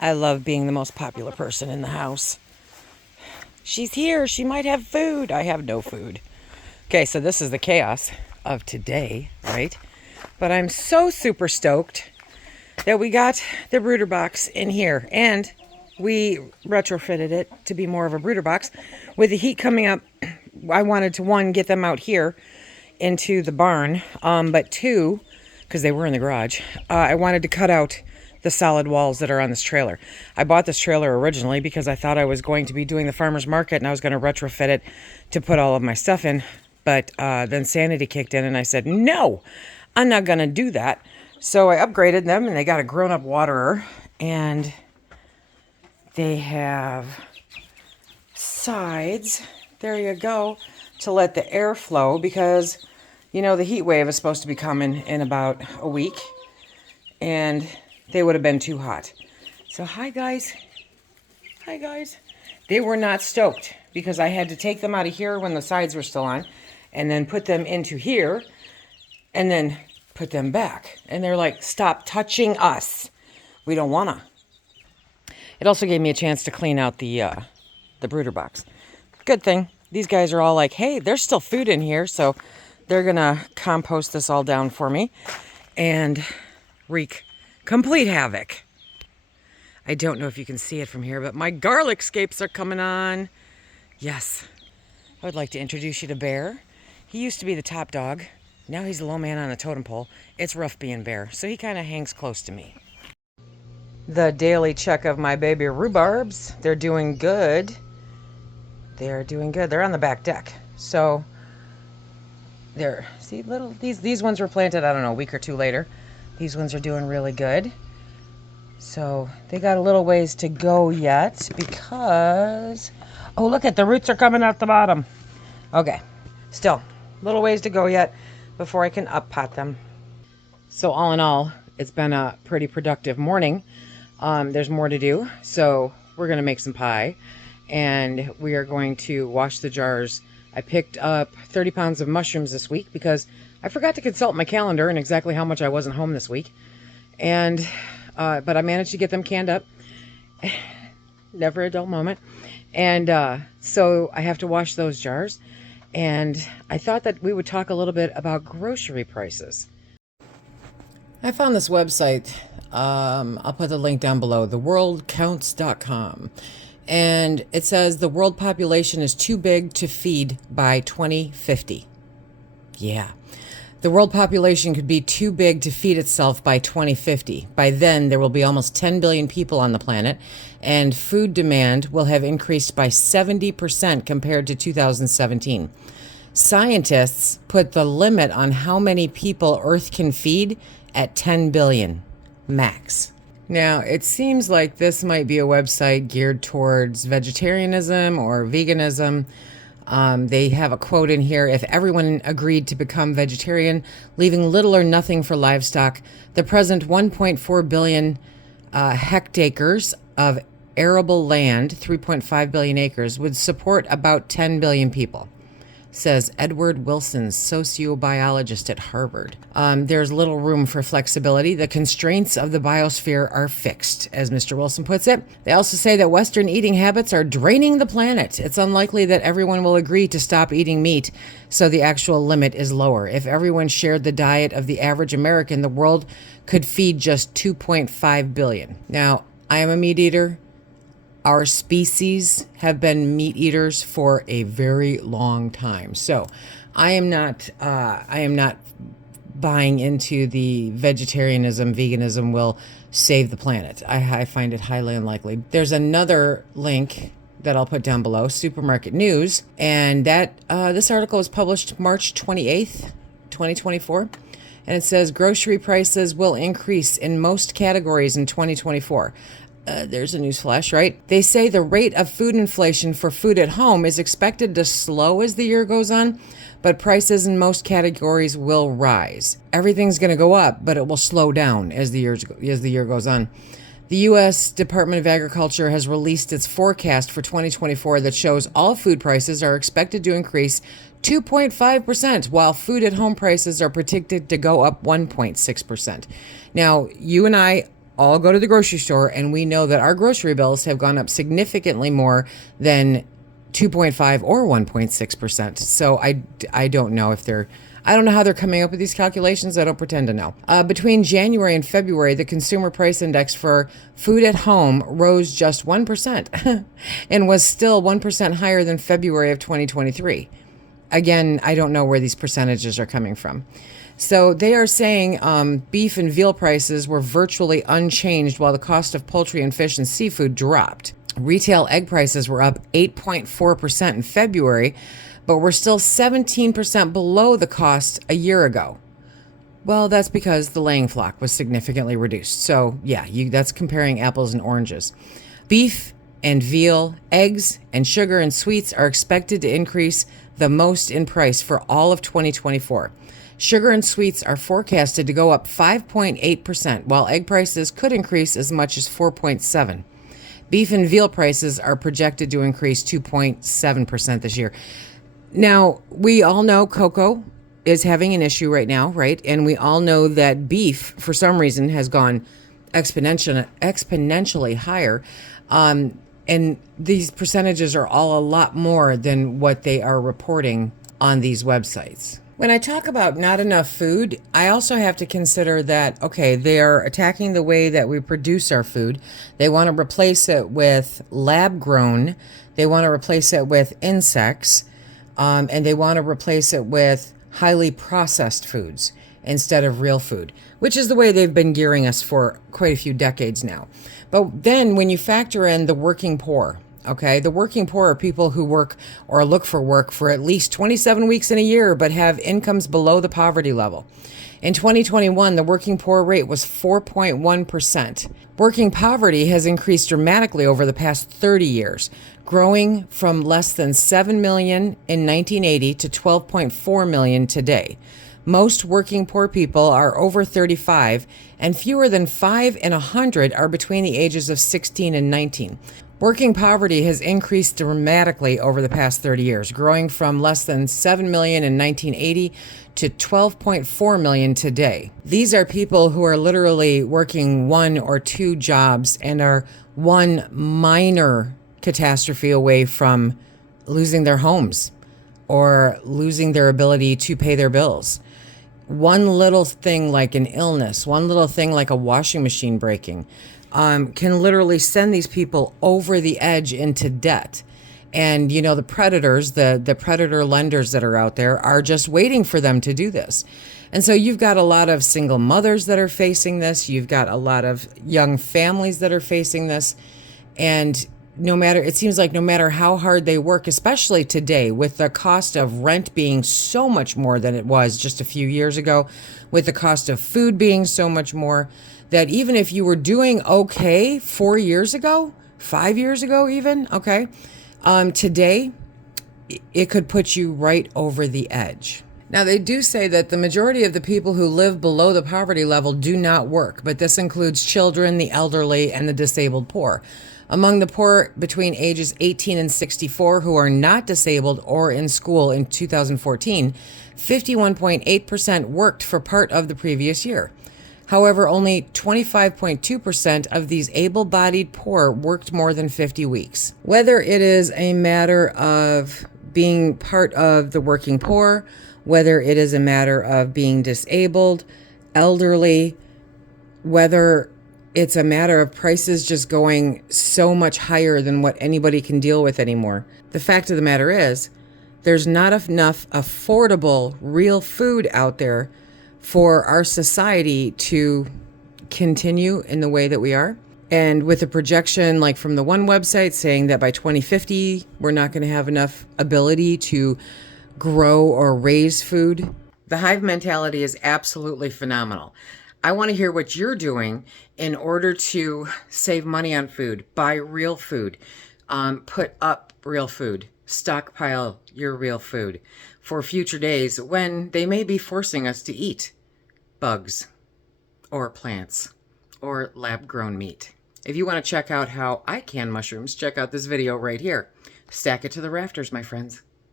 I love being the most popular person in the house. She's here. She might have food. I have no food. Okay, so this is the chaos of today, right? But I'm so super stoked that we got the brooder box in here, and we retrofitted it to be more of a brooder box. With the heat coming up, I wanted to, one, get them out here into the barn, but two, because they were in the garage, I wanted to cut out the solid walls that are on this trailer. I bought this trailer originally because I thought I was going to be doing the farmer's market and I was going to retrofit it to put all of my stuff in. But then sanity kicked in and I said, no, I'm not going to do that. So I upgraded them and they got a grown-up waterer, and they have sides, there you go, to let the air flow, because you know the heat wave is supposed to be coming in about a week and they would have been too hot. So hi guys. They were not stoked because I had to take them out of here when the sides were still on and then put them into here and then put them back. And they're like, stop touching us. We don't wanna. It also gave me a chance to clean out the brooder box. Good thing. These guys are all like, hey, there's still food in here, so they're gonna compost this all down for me and wreak complete havoc. I don't know if you can see it from here, but my garlic scapes are coming on. Yes. I would like to introduce you to Bear. He used to be the top dog. Now he's the low man on the totem pole. It's rough being Bear, so he kind of hangs close to me. The daily check of my baby rhubarbs. They're doing good. They're doing good. They're on the back deck. So they're, see, little, these ones were planted, I don't know, a week or two later. These ones are doing really good. So they got a little ways to go yet because, oh, look at the roots are coming out the bottom. Okay, still little ways to go yet before I can up pot them. So all in all, it's been a pretty productive morning. There's more to do. So we're going to make some pie and we are going to wash the jars. I picked up 30 pounds of mushrooms this week because I forgot to consult my calendar and exactly how much I wasn't home this week. And, but I managed to get them canned up. Never a dull moment. And so I have to wash those jars. And I thought that we would talk a little bit about grocery prices. I found this website. I'll put the link down below, theworldcounts.com. And it says the world population is too big to feed by 2050. Yeah. The world population could be too big to feed itself by 2050. By then, there will be almost 10 billion people on the planet, and food demand will have increased by 70% compared to 2017. Scientists put the limit on how many people Earth can feed at 10 billion, max. Now, it seems like this might be a website geared towards vegetarianism or veganism. They have a quote in here: if everyone agreed to become vegetarian, leaving little or nothing for livestock, the present 1.4 billion hectares of arable land, 3.5 billion acres, would support about 10 billion people, says Edward Wilson, sociobiologist at Harvard. There's little room for flexibility. The constraints of the biosphere are fixed, as Mr. Wilson puts it. They also say that Western eating habits are draining the planet. It's unlikely that everyone will agree to stop eating meat, so the actual limit is lower. If everyone shared the diet of the average American, the world could feed just 2.5 billion. Now, I am a meat eater. Our species have been meat eaters for a very long time. So I am not buying into the vegetarianism, veganism will save the planet. I find it highly unlikely. There's another link that I'll put down below, Supermarket News, and that this article was published March 28th, 2024. And it says grocery prices will increase in most categories in 2024. There's a news flash, right? They say the rate of food inflation for food at home is expected to slow as the year goes on, but prices in most categories will rise. Everything's going to go up, but it will slow down as the year goes on. The U.S. Department of Agriculture has released its forecast for 2024 that shows all food prices are expected to increase 2.5%, while food at home prices are predicted to go up 1.6%. Now, you and I all go to the grocery store, and we know that our grocery bills have gone up significantly more than 2.5 or 1.6%. So I don't know if I don't know how they're coming up with these calculations. I don't pretend to know. Between January and February, the consumer price index for food at home rose just 1% and was still 1% higher than February of 2023. Again, I don't know where these percentages are coming from. So they are saying beef and veal prices were virtually unchanged while the cost of poultry and fish and seafood dropped. Retail egg prices were up 8.4% in February, but were still 17% below the cost a year ago. Well, that's because the laying flock was significantly reduced. So yeah, that's comparing apples and oranges. Beef and veal, eggs, and sugar and sweets are expected to increase the most in price for all of 2024. Sugar and sweets are forecasted to go up 5.8%, while egg prices could increase as much as 4.7%. Beef and veal prices are projected to increase 2.7% this year. Now, we all know cocoa is having an issue right now, right? And we all know that beef, for some reason, has gone exponentially higher. And these percentages are all a lot more than what they are reporting on these websites. When I talk about not enough food, I also have to consider that, okay, they are attacking the way that we produce our food. They want to replace it with lab grown. They want to replace it with insects. And they want to replace it with highly processed foods instead of real food, which is the way they've been gearing us for quite a few decades now. But then when you factor in the working poor, okay, the working poor are people who work or look for work for at least 27 weeks in a year, but have incomes below the poverty level. In 2021, the working poor rate was 4.1%. Working poverty has increased dramatically over the past 30 years, growing from less than 7 million in 1980 to 12.4 million today. Most working poor people are over 35, and fewer than 5 in 100 are between the ages of 16 and 19. Working poverty has increased dramatically over the past 30 years, growing from less than 7 million in 1980 to 12.4 million today. These are people who are literally working 1 or 2 jobs and are one minor catastrophe away from losing their homes or losing their ability to pay their bills. One little thing like an illness, one little thing like a washing machine breaking, can literally send these people over the edge into debt. And, you know, the predators, the predator lenders that are out there are just waiting for them to do this. And so you've got a lot of single mothers that are facing this. You've got a lot of young families that are facing this. And it seems like no matter how hard they work, especially today with the cost of rent being so much more than it was just a few years ago, with the cost of food being so much more, that even if you were doing okay 4 years ago, 5 years ago even, okay, today it could put you right over the edge. Now, they do say that the majority of the people who live below the poverty level do not work, but this includes children, the elderly, and the disabled poor. Among the poor between ages 18 and 64 who are not disabled or in school in 2014, 51.8% worked for part of the previous year. However, only 25.2% of these able-bodied poor worked more than 50 weeks. Whether it is a matter of being part of the working poor, whether it is a matter of being disabled, elderly, whether it's a matter of prices just going so much higher than what anybody can deal with anymore. The fact of the matter is, there's not enough affordable, real food out there for our society to continue in the way that we are. And with a projection like from the one website saying that by 2050, we're not going to have enough ability to grow or raise food. The hive mentality is absolutely phenomenal. I want to hear what you're doing in order to save money on food, buy real food, put up real food, stockpile your real food for future days when they may be forcing us to eat bugs or plants or lab-grown meat. If you want to check out how I can mushrooms, check out this video right here. Stack it to the rafters, my friends.